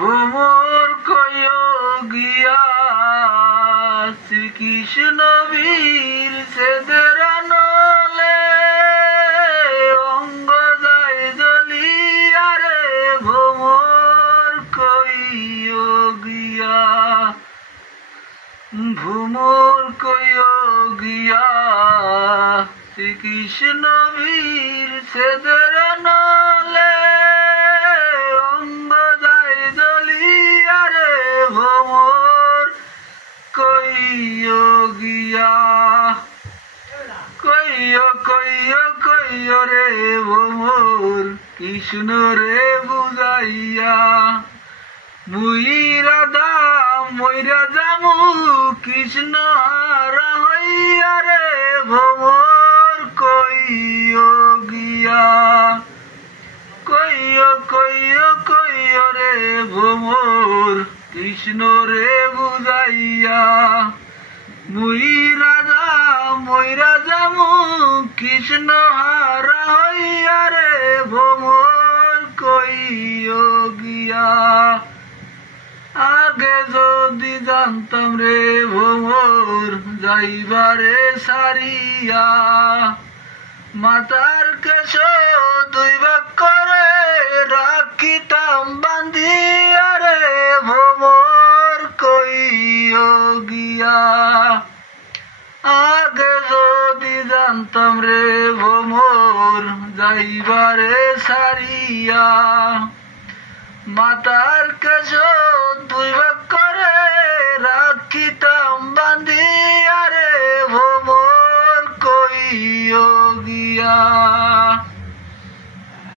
ভ্রমর কয় গিয়া শ্রীকৃষ্ণ বীর সেদের নলে অঙ্গ যায় জ্বলিয়া রে ভ্রমর কয় গিয়া ভ্রমর কয় গিয়া শ্রীকৃষ্ণ বীর সেদের নলে অঙ্গ যায় জ্বলিয়া রে ভ্রমর কয় গিয়া কয় রে ভ্রমর কৃষ্ণ রে বুঝাইয়া মুই রাধা মইরা যামু কৃষ্ণ হারা হইয়া রে ভ্রমর কয় গিয়া কয় রে ভ্রমর কৃষ্ণ রে বুঝাইয়া মুই রাধা মইরা যামু কৃষ্ণ হারা হইয়া রে ভ্রমর কয় গিয়া আগে যদি জানতাম রে ভ্রমর যাইবারে সারিয়া মাতার কেশ দুই ভাগ করে রাখিতাম বান্ধিয়া রে ভ্রমর কয় গিয়া আগে যদি জানতাম রে ভ্রমর যাইবারে সারিয়া মাতার কেশ দুই ভাগ করে রাখিতাম বান্ধিয়া রে ভ্রমর কয় গিয়া।